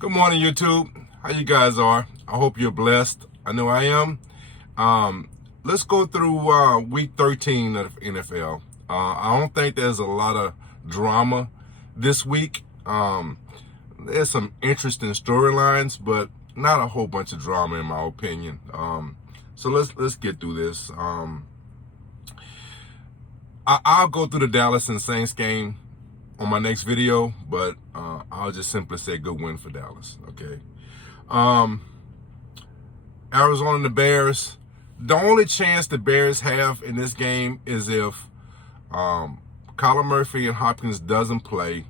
Good morning, YouTube. How you guys are? I hope you're blessed. I know I am. Let's go through week 13 of NFL. I don't think there's a lot of drama this week. There's some interesting storylines, but not a whole bunch of drama in my opinion. So let's get through this. I'll go through the Dallas and Saints game on my next video, but I'll just simply say good win for Dallas. Okay. Arizona and the Bears. The only chance the Bears have in this game is if Kyler Murphy and Hopkins doesn't play,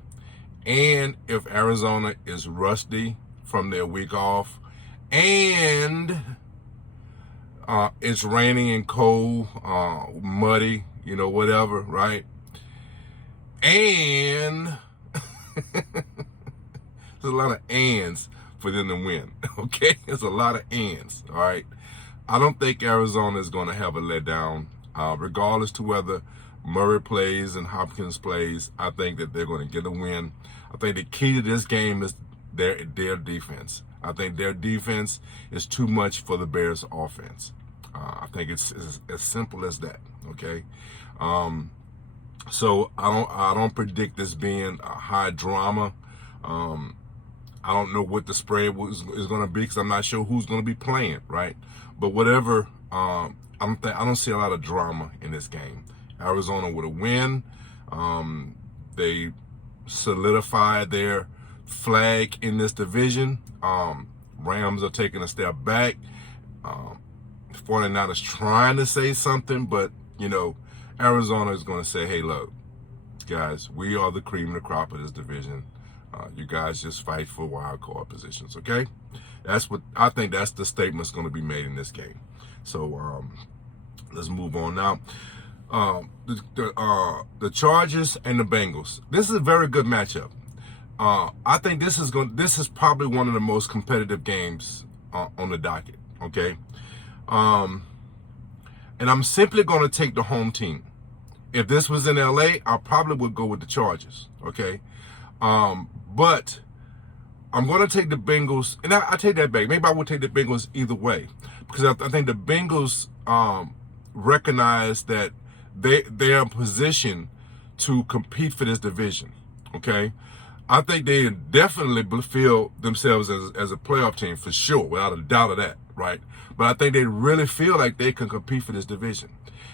and if Arizona is rusty from their week off, and it's raining and cold, muddy, whatever, right? And there's a lot of ands for them to win, okay? There's a lot of ands, all right? I don't think Arizona is going to have a letdown, regardless to whether Murray plays and Hopkins plays. I think that they're going to get a win. I think the key to this game is their defense. I think their defense is too much for the Bears' offense. I think it's as simple as that, okay? So I don't predict this being a high drama. I don't know what the spread is going to be because I'm not sure who's going to be playing, right? But whatever, I don't see a lot of drama in this game. Arizona with a win. They solidified their flag in this division. Rams are taking a step back. 49ers trying to say something, but Arizona is going to say, hey, look, guys, we are the cream of the crop of this division. You guys just fight for wild card positions, okay? I think that's the statement that's going to be made in this game. So let's move on now. The Chargers and the Bengals. This is a very good matchup. I think this is probably one of the most competitive games on the docket, okay? And I'm simply going to take the home team. If this was in LA, I probably would go with the Chargers, okay? But I'm going to take the Bengals, and I take that back. Maybe I would take the Bengals either way, because I think the Bengals recognize that they are in position to compete for this division, okay? I think they definitely feel themselves as a playoff team for sure, without a doubt of that, right? But I think they really feel like they can compete for this division.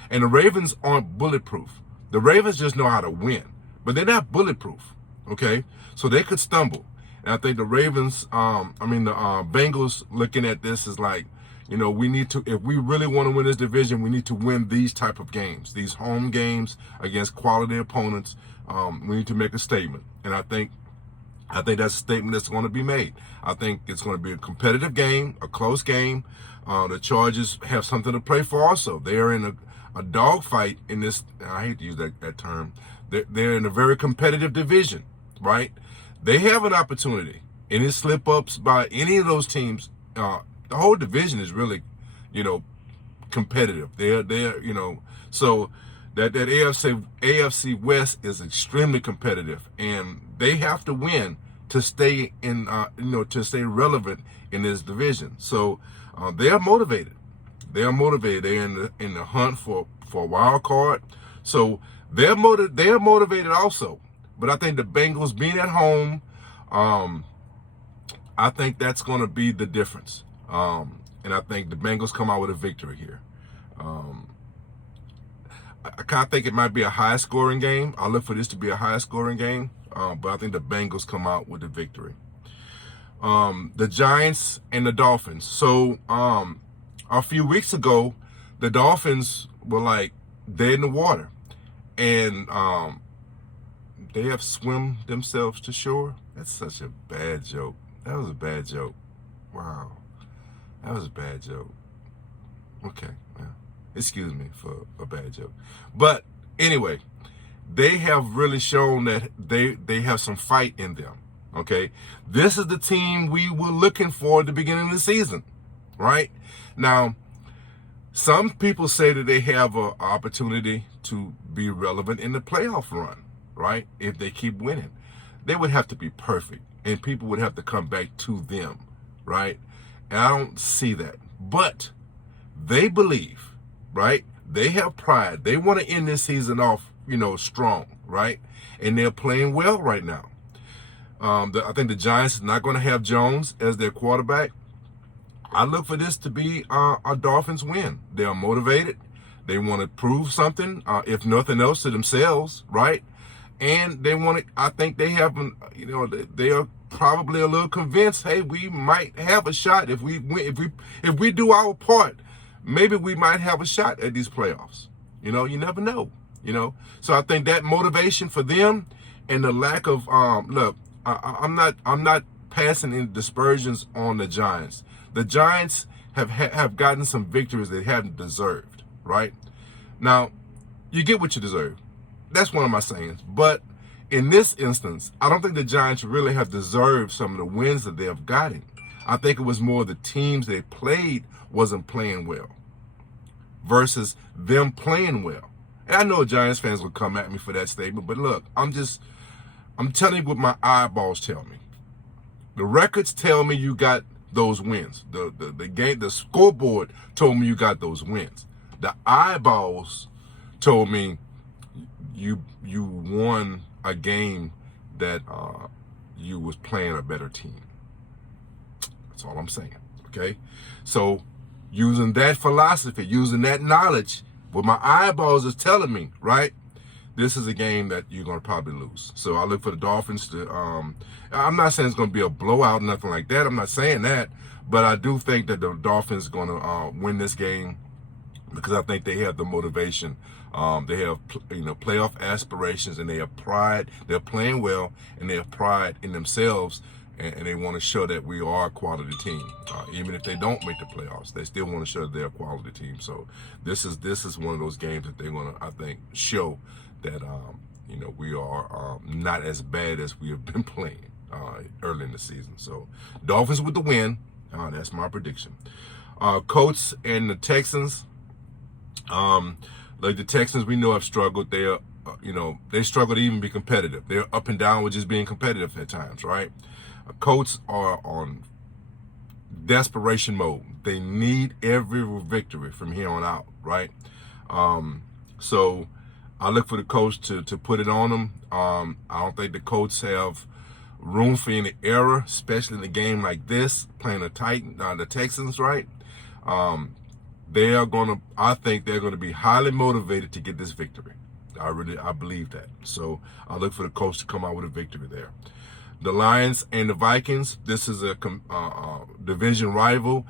And the Ravens aren't bulletproof. The Ravens just know how to win, but they're not bulletproof, okay? So they could stumble. And I think the Ravens, the Bengals looking at this is like, we need to, if we really want to win this division, we need to win these type of games, these home games against quality opponents. We need to make a statement. And I think that's a statement that's going to be made. I think it's going to be a competitive game, a close game. The Chargers have something to play for also. They are in a dogfight in this, I hate to use that term. They're in a very competitive division, right? They have an opportunity. Any slip-ups by any of those teams, the whole division is really, competitive. They're so that AFC West is extremely competitive, and they have to win to stay in, to stay relevant in this division. So they are motivated. They are motivated. They're in the hunt for a wild card. So they are motivated also. But I think the Bengals being at home, I think that's going to be the difference. And I think the Bengals come out with a victory here. I kind of think it might be a high-scoring game. I look for this to be a high-scoring game, but I think the Bengals come out with a victory. The Giants and the Dolphins. So a few weeks ago, the Dolphins were like dead in the water, and they have swum themselves to shore. That's such a bad joke. That was a bad joke. Wow. That was a bad joke. Okay. Well, excuse me for a bad joke. But anyway, they have really shown that they have some fight in them. Okay. This is the team we were looking for at the beginning of the season. Right? Now, some people say that they have an opportunity to be relevant in the playoff run, right? If they keep winning. they would have to be perfect, and people would have to come back to them, right? And I don't see that. But they believe, right? They have pride. They want to end this season off, strong, right? And they're playing well right now. I think the Giants are not going to have Jones as their quarterback. I look for this to be a Dolphins win. They are motivated. They want to prove something, if nothing else, to themselves, right? And they want to. I think they have, they are probably a little convinced. Hey, we might have a shot if we win, if we do our part. Maybe we might have a shot at these playoffs. You never know. So I think that motivation for them and the lack of look. I'm not passing in dispersions on the Giants. The Giants have gotten some victories they hadn't deserved, right? Now, you get what you deserve. That's one of my sayings. But in this instance, I don't think the Giants really have deserved some of the wins that they have gotten. I think it was more the teams they played wasn't playing well versus them playing well. And I know Giants fans will come at me for that statement, but look, I'm telling you what my eyeballs tell me. The records tell me you got those wins. The scoreboard told me you got those wins. The eyeballs told me you won a game that you was playing a better team. That's all I'm saying. Okay? So using that philosophy, using that knowledge, what my eyeballs is telling me, right? This is a game that you're going to probably lose. So I look for the Dolphins to, I'm not saying it's going to be a blowout, nothing like that. I'm not saying that. But I do think that the Dolphins are going to win this game because I think they have the motivation. They have, playoff aspirations, and they have pride. They're playing well, and they have pride in themselves, and they want to show that we are a quality team. Even if they don't make the playoffs, they still want to show that they're a quality team. So this is one of those games that they're going to, I think, show that we are not as bad as we have been playing early in the season. So Dolphins with the win. That's my prediction. Colts and the Texans. Like the Texans, we know have struggled. They are, they struggle to even be competitive. They're up and down with just being competitive at times, right? Colts are on desperation mode. They need every victory from here on out, right? So I look for the Colts to put it on them. I don't think the Colts have room for any error, especially in a game like this, playing the Texans, right? I think they're gonna be highly motivated to get this victory. I believe that. So I look for the Colts to come out with a victory there. The Lions and the Vikings. This is a division rival.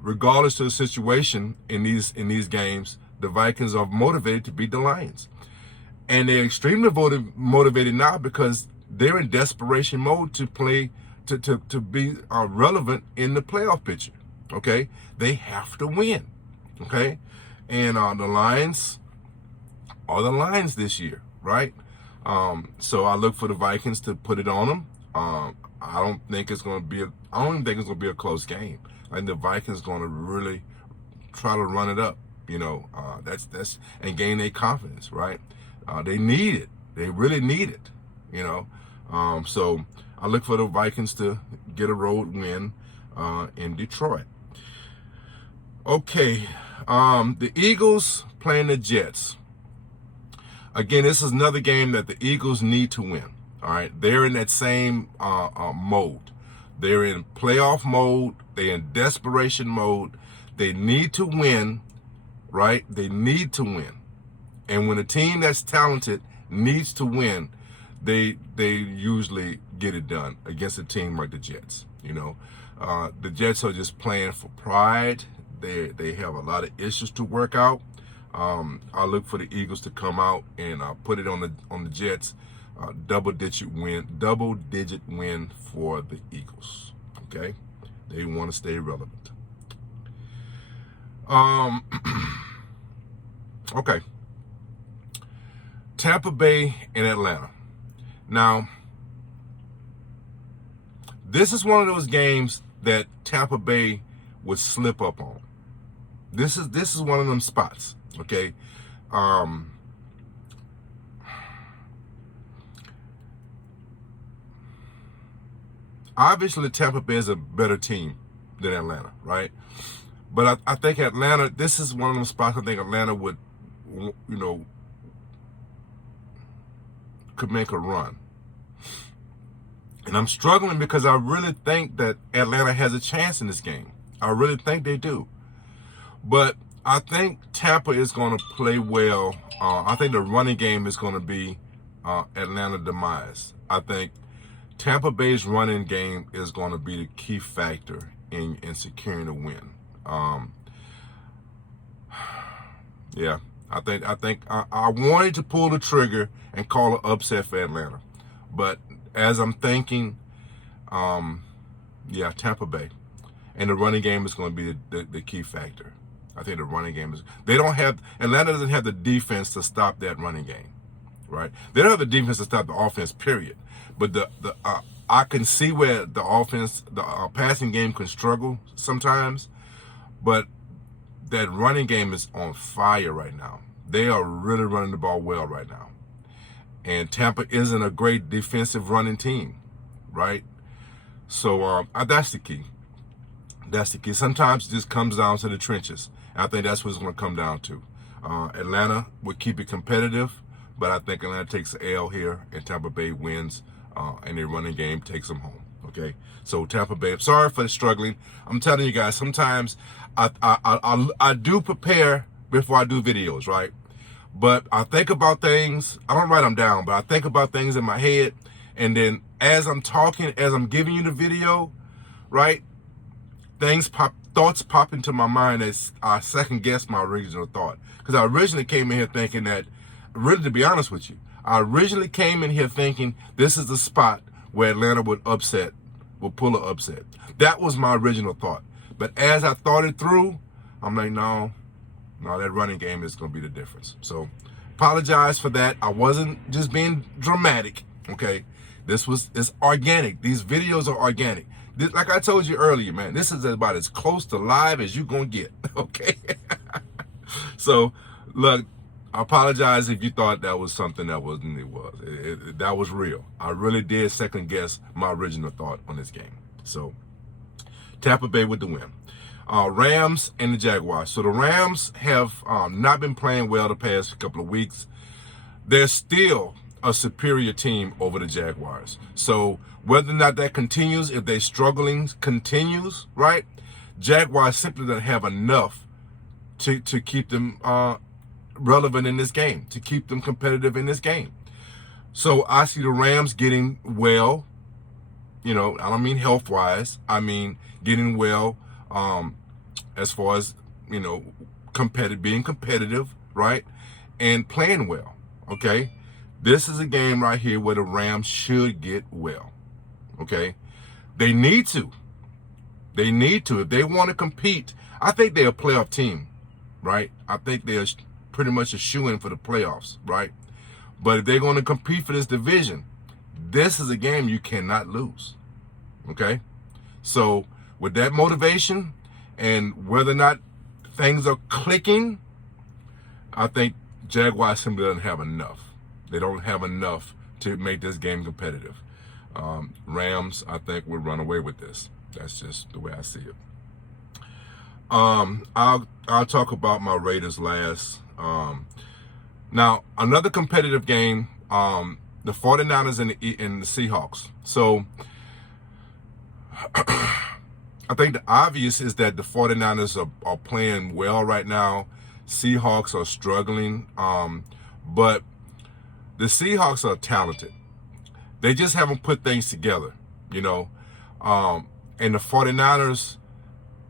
Regardless of the situation in these games, the Vikings are motivated to beat the Lions, and they're extremely motivated now because they're in desperation mode to play to be relevant in the playoff picture. Okay, they have to win. Okay, and the Lions are the Lions this year, right? So I look for the Vikings to put it on them. I don't think it's going to be I don't even think it's going to be a close game. I think the Vikings going to really try to run it up. That's and gain their confidence, right? They need it. They really need it. So I look for the Vikings to get a road win in Detroit. Okay, the Eagles playing the Jets. Again, this is another game that the Eagles need to win. All right, they're in that same mode. They're in playoff mode. They're in desperation mode. They need to win, right? They need to win. And when a team that's talented needs to win, they usually get it done against a team like the Jets. The Jets are just playing for pride. They have a lot of issues to work out. I look for the Eagles to come out and put it on the Jets. Double-digit win for the Eagles. Okay, they want to stay relevant. Okay, Tampa Bay and Atlanta. Now, this is one of those games that Tampa Bay would slip up on. This is one of them spots. Okay. Obviously, Tampa Bay is a better team than Atlanta, right? But I think Atlanta, this is one of those spots I think Atlanta would, could make a run. And I'm struggling because I really think that Atlanta has a chance in this game. I really think they do. But I think Tampa is going to play well. I think the running game is going to be Atlanta demise. I think Tampa Bay's running game is going to be the key factor in securing a win. I think I wanted to pull the trigger and call an upset for Atlanta, but as I'm thinking, Tampa Bay, and the running game is going to be the key factor. I think the running game is. Atlanta doesn't have the defense to stop that running game, right? They don't have the defense to stop the offense, period. But I can see where the offense, the passing game can struggle sometimes, but that running game is on fire right now. They are really running the ball well right now. And Tampa isn't a great defensive running team, right? So that's the key. That's the key. Sometimes it just comes down to the trenches. And I think that's what it's going to come down to. Atlanta will keep it competitive, but I think Atlanta takes the L here, and Tampa Bay wins, and their running game takes them home. Okay, so Tampa Bay. Sorry for the struggling. I'm telling you guys, sometimes I do prepare before I do videos, right? But I think about things. I don't write them down, but I think about things in my head, and then as I'm talking, as I'm giving you the video, right? Thoughts pop into my mind as I second guess my original thought. Because I originally came in here thinking that, really, to be honest with you, I originally came in here thinking this is the spot where Atlanta would pull an upset. That was my original thought. But as I thought it through, I'm like, no, that running game is going to be the difference. So, apologize for that. I wasn't just being dramatic, okay? It's organic. These videos are organic. Like I told you earlier, man, this is about as close to live as you're going to get, okay? So, look, I apologize if you thought that was something that wasn't. It was. That was real. I really did second guess my original thought on this game. So, Tampa Bay with the win. Rams and the Jaguars. So the Rams have not been playing well the past couple of weeks. They're still a superior team over the Jaguars. So whether or not that continues, if their struggling continues, right? Jaguars simply don't have enough to keep them relevant in this game, to keep them competitive in this game. So I see the Rams getting well. I don't mean health-wise. I mean getting well as far as, being competitive, right? And playing well, okay? This is a game right here where the Rams should get well, okay? They need to. They need to. If they want to compete, I think they're a playoff team, right? I think they're pretty much a shoo-in for the playoffs, right? But if they're going to compete for this division, this is a game you cannot lose, okay? So with that motivation and whether or not things are clicking, I think Jaguars simply doesn't have enough. They don't have enough to make this game competitive. Rams, I think, will run away with this. That's just the way I see it. I'll talk about my Raiders last. Now, another competitive game, the 49ers and the Seahawks. So, I think the obvious is that the 49ers are playing well right now. Seahawks are struggling. But the Seahawks are talented. They just haven't put things together, And the 49ers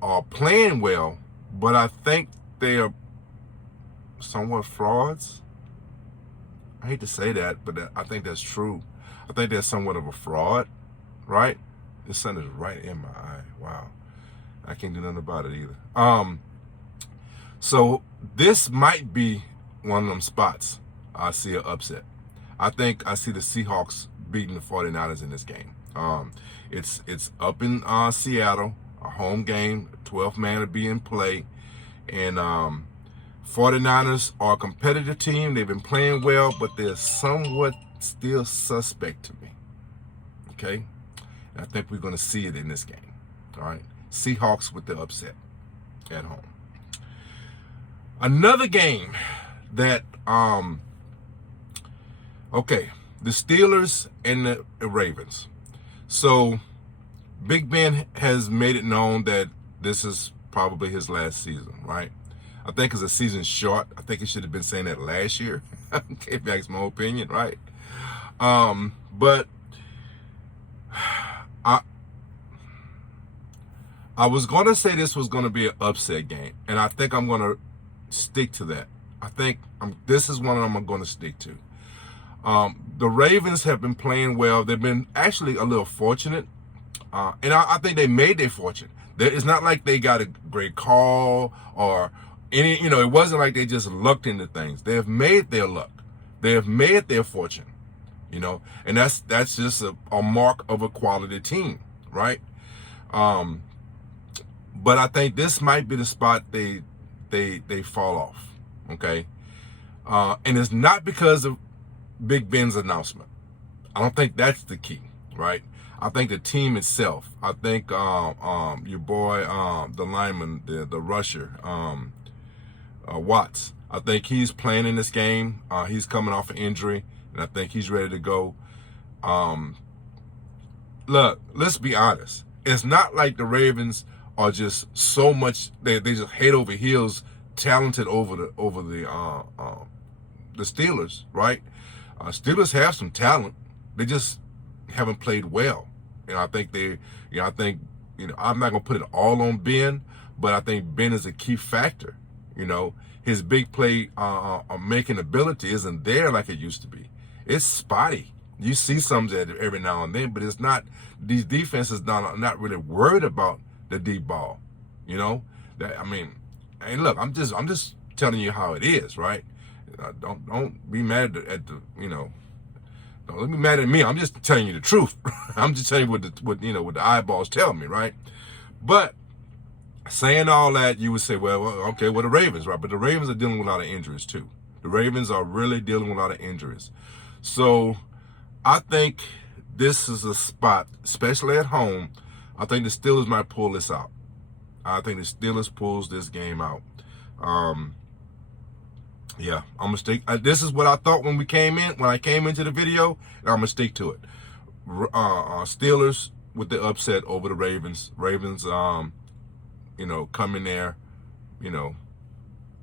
are playing well, but I think they are somewhat frauds. I hate to say that, but I think that's true. I think they're somewhat of a fraud, right? The sun is right in my eye. Wow. I can't do nothing about it either. So this might be one of them spots I see an upset. I think I see the Seahawks beating the 49ers in this game. It's up in Seattle, a home game, 12th man to be in play. And 49ers are a competitive team. They've been playing well, but they're somewhat still suspect to me. Okay? I think we're going to see it in this game. All right. Seahawks with the upset at home. Another game that, okay, the Steelers and the Ravens. So Big Ben has made it known that this is probably his last season, right? I think it's a season short. I think he should have been saying that last year. If that's my opinion, right? But I was going to say this was going to be an upset game, and I think I'm going to stick to that. I think this is one I'm going to stick to. The Ravens have been playing well. They've been actually a little fortunate, and I think they made their fortune. It's not like they got a great call or any, it wasn't like they just lucked into things. They have made their luck. They have made their fortune, and that's just a mark of a quality team, right? But I think this might be the spot they fall off, okay? And it's not because of Big Ben's announcement. I don't think that's the key, right? I think the team itself. I think your boy, the lineman, the rusher, Watts. I think he's playing in this game. He's coming off an injury, and I think he's ready to go. Look, let's be honest. It's not like the Ravens are just so much. They just head over heels, talented over the Steelers, right? Steelers have some talent. They just haven't played well, and I think I'm not gonna put it all on Ben, but I think Ben is a key factor. His big play making ability isn't there like it used to be. It's spotty. You see some every now and then, but it's not. These defenses not really worried about the deep ball. Hey, look, I'm just telling you how it is, right? Don't be mad at the. Don't be mad at me. I'm just telling you the truth. I'm just telling you what the eyeballs tell me, right? But saying all that, you would say, well, okay, the Ravens, right? But the Ravens are dealing with a lot of injuries too. The Ravens are really dealing with a lot of injuries. So I think this is a spot, especially at home. I think the Steelers might pull this out. I think the Steelers pulls this game out. Yeah, I'm gonna stick. This is what I thought when I came into the video, and I'm gonna stick to it. Steelers with the upset over the Ravens. Ravens, come in there, I ain't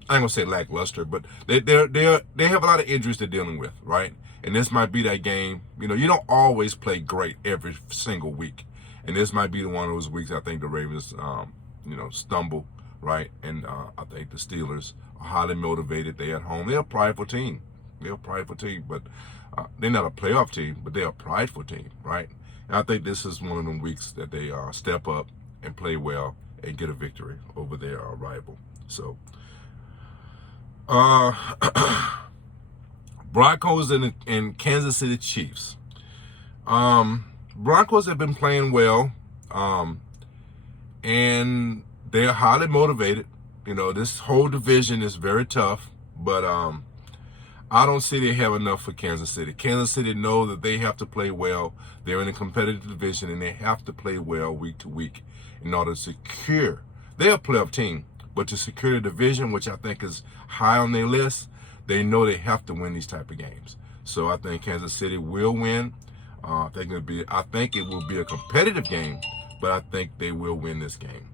gonna say lackluster, but they have a lot of injuries they're dealing with, right? And this might be that game. You don't always play great every single week, and this might be one of those weeks. I think the Ravens, stumble, right? And I think the Steelers are highly motivated. They're at home. They're a prideful team. But they're not a playoff team, but they're a prideful team, right? And I think this is one of them weeks that they step up and play well and get a victory over their rival. So, Broncos and Kansas City Chiefs. Broncos have been playing well, and they're highly motivated. This whole division is very tough, but I don't see they have enough for Kansas City. Kansas City know that they have to play well. They're in a competitive division, and they have to play well week to week in order to secure. They're a playoff team, but to secure the division, which I think is high on their list, they know they have to win these type of games. So I think Kansas City will win. I think it will be a competitive game, but I think they will win this game.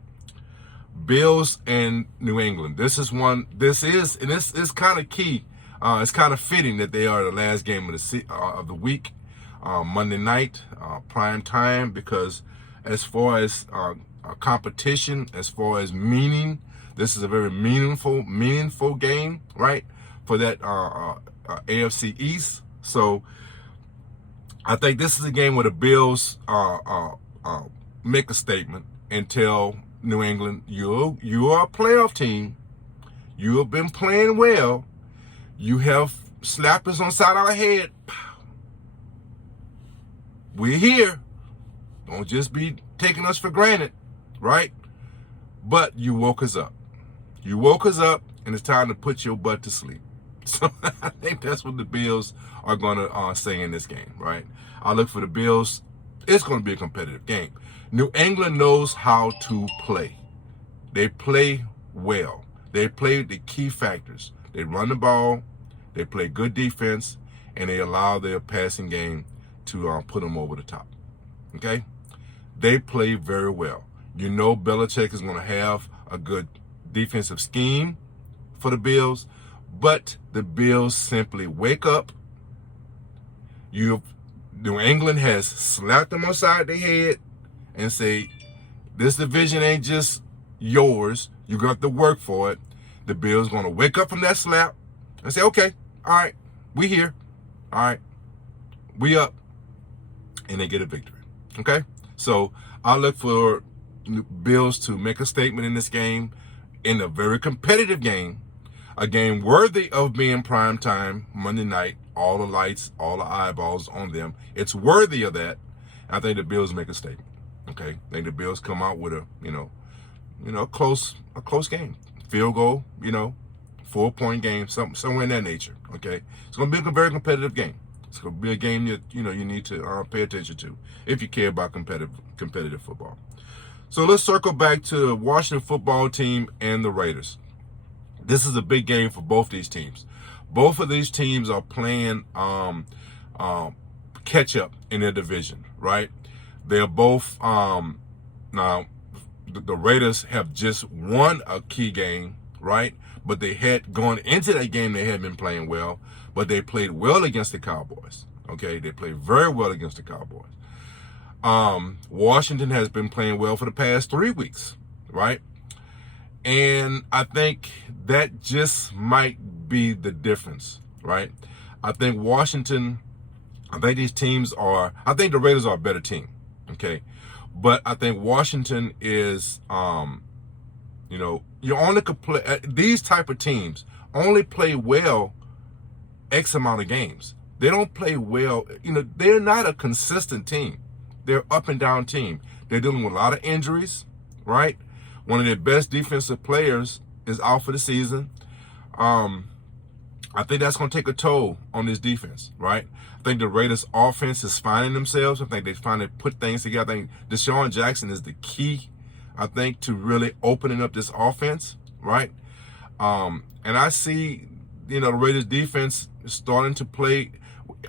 Bills and New England. This is kind of key. It's kind of fitting that they are the last game of the week, Monday night, prime time, because as far as competition, as far as meaning, this is a very meaningful game, right? For that AFC East. So I think this is a game where the Bills make a statement and tell New England, you are a playoff team. You have been playing well. You have slapped us on the side of our head. We're here. Don't just be taking us for granted, right? But you woke us up. You woke us up, and it's time to put your butt to sleep. So I think that's what the Bills are going to say in this game, right? I look for the Bills. It's going to be a competitive game. New England knows how to play. They play well. They play the key factors. They run the ball, they play good defense, and they allow their passing game to put them over the top. Okay? They play very well. You know Belichick is going to have a good defensive scheme for the Bills, but the Bills simply wake up. New England has slapped them upside their head and say, this division ain't just yours. You got to work for it. The Bills going to wake up from that slap and say, okay, all right, we here. All right, we up. And they get a victory. Okay? So I look for Bills to make a statement in this game, in a very competitive game, a game worthy of being prime time Monday night, all the lights, all the eyeballs on them. It's worthy of that. I think the Bills make a statement. Okay? I think the Bills come out with a close game. Field goal, 4-point game, somewhere in that nature. Okay? It's going to be a very competitive game. It's going to be a game that, you need to pay attention to if you care about competitive football. So let's circle back to the Washington football team and the Raiders. This is a big game for both these teams. Both of these teams are playing catch up in their division, right? They're both now the Raiders have just won a key game, right? But they had gone into that game, they had been playing well, but they played well against the Cowboys. Okay, they played very well against the Cowboys. Washington has been playing well for the past 3 weeks, right? And I think that just might be the difference, right? I think these teams I think the Raiders are a better team, okay? But I think Washington is, you only could play, these type of teams only play well X amount of games. They don't play well, they're not a consistent team. They're an up and down team. They're dealing with a lot of injuries, right? One of their best defensive players is out for the season. I think that's going to take a toll on this defense, right? I think the Raiders' offense is finding themselves. I think they finally put things together. I think Deshaun Jackson is the key, I think, to really opening up this offense, right? And I see, the Raiders' defense is starting to play,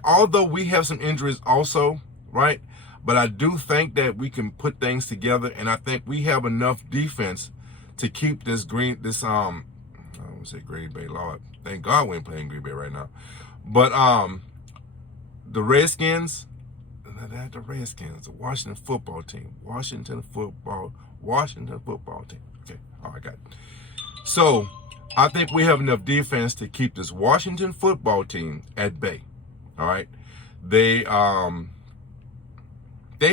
although we have some injuries also, right? But I do think that we can put things together, and I think we have enough defense to keep this I don't want to say Green Bay, Lord. Thank God we ain't playing Green Bay right now. But the Redskins, the Washington football team. Washington football team. Okay, all right, got it. So I think we have enough defense to keep this Washington football team at bay. All right, they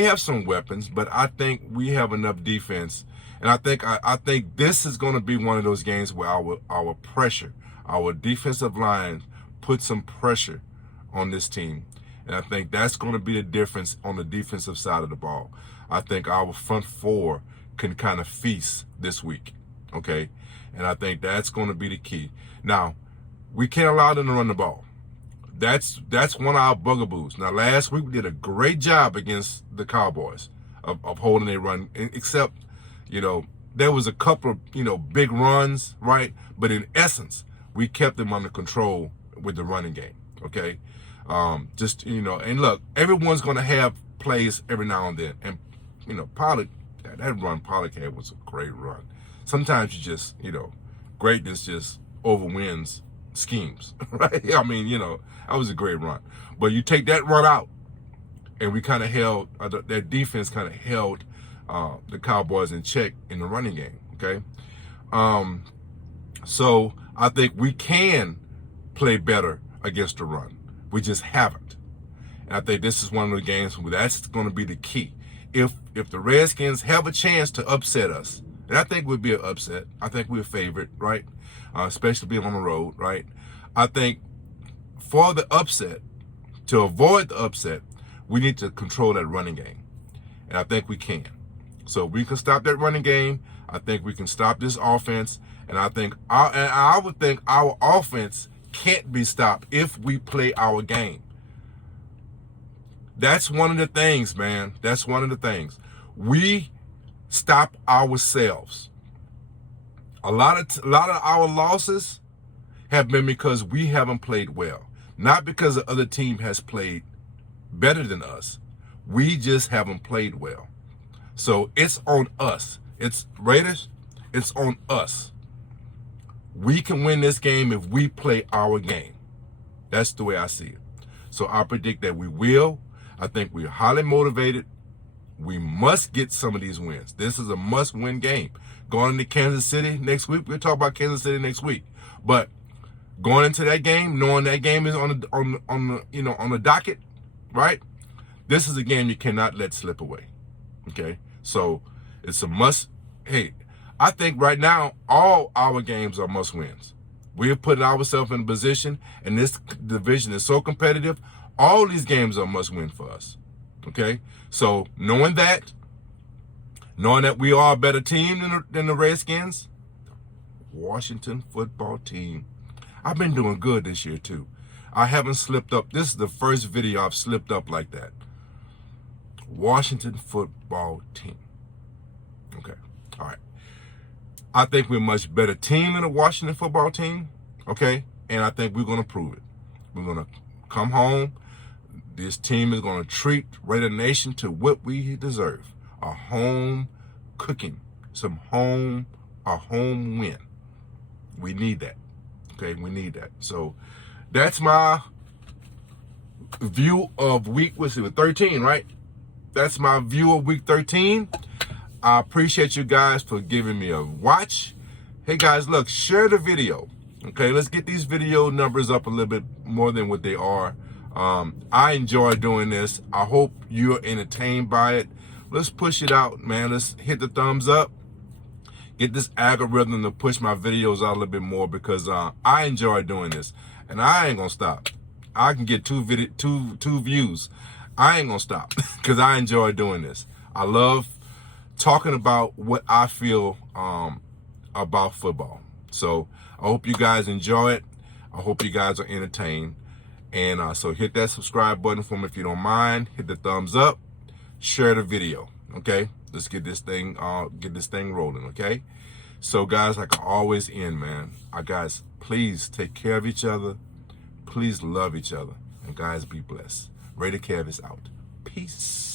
have some weapons, but I think we have enough defense, and I think this is going to be one of those games where our pressure, our defensive line, put some pressure on this team, and I think that's going to be the difference on the defensive side of the ball. I think our front four can kind of feast this week, okay, and I think that's going to be the key. Now, we can't allow them to run the ball. That's one of our bugaboos. Now, last week we did a great job against the Cowboys of holding a run, except, there was a couple of, big runs, right? But in essence, we kept them under control with the running game, okay? And look, everyone's going to have plays every now and then. And, Pollard, that run Pollard had was a great run. Sometimes you just, greatness just overwins schemes, right? I mean, that was a great run. But you take that run out, and we kind of held, that defense kind of held the Cowboys in check in the running game, okay? So I think we can play better against the run. We just haven't. And I think this is one of the games where that's going to be the key. If the Redskins have a chance to upset us, and I think we'd be an upset. I think we're a favorite, right? Especially being on the road, right? I think for the upset, to avoid the upset, we need to control that running game. And I think we can. So we can stop that running game. I think we can stop this offense. And I would think our offense can't be stopped if we play our game. That's one of the things, man. That's one of the things. We stop ourselves. A lot of our losses have been because we haven't played well. Not because the other team has played better than us. We just haven't played well. So it's on us. It's Raiders, it's on us. We can win this game if we play our game. That's the way I see it. So I predict that we will. I think we're highly motivated. We must get some of these wins. This is a must-win game. Going into Kansas City next week, we'll talk about Kansas City next week. But going into that game, knowing that game is on the docket, right? This is a game you cannot let slip away. Okay, so it's a must. Hey, I think right now all our games are must-wins. We have put ourselves in a position, and this division is so competitive. All these games are must-win for us. Okay, so knowing that we are a better team than the Redskins, Washington football team. I've been doing good this year too. I haven't slipped up. This is the first video I've slipped up like that. Washington football team. Okay, all right. I think we're a much better team than the Washington football team. Okay, and I think we're going to prove it. We're going to come home. This team is going to treat Raider Nation to what we deserve. A home cooking. A home win. We need that. Okay, we need that. So that's my view of week 13, right? That's my view of week 13. I appreciate you guys for giving me a watch. Hey guys, look, share the video. Okay, let's get these video numbers up a little bit more than what they are. I enjoy doing this. I hope you're entertained by it. Let's push it out, man. Let's hit the thumbs up. Get this algorithm to push my videos out a little bit more because I enjoy doing this, and I ain't gonna stop. I can get two views. I ain't gonna stop because I enjoy doing this. I love talking about what I feel about football. So I hope you guys enjoy it. I hope you guys are entertained. And so hit that subscribe button for me if you don't mind. Hit the thumbs up. Share the video. Okay, let's get this thing rolling. Okay, so guys, like I always end, man. Guys, please take care of each other. Please love each other, and guys, be blessed. Raider Kev is out. Peace.